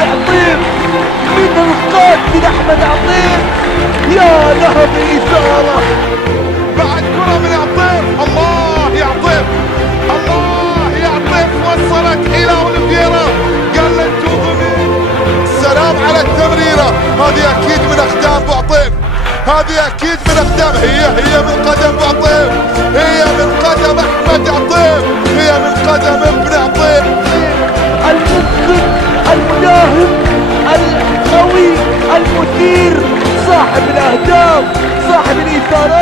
احمد عطيف، من القاتل احمد عطيف. يا لها بإثارة. بعد كرة من عطيف. الله يا عطيف، الله يا عطيف، وصلت إلى أوليفيرا، قال له انتو ضمن. السلام على التمريرة، هذه أكيد من أقدام أبو عطيف، هذه أكيد من أقدام، هي من قدم أبو عطيف، هي من قدم أحمد عطيف، هي من قدم ابن عطيف. الممكن، المداهم، القوي، المثير، صاحب الأهداف، صاحب الإثارات.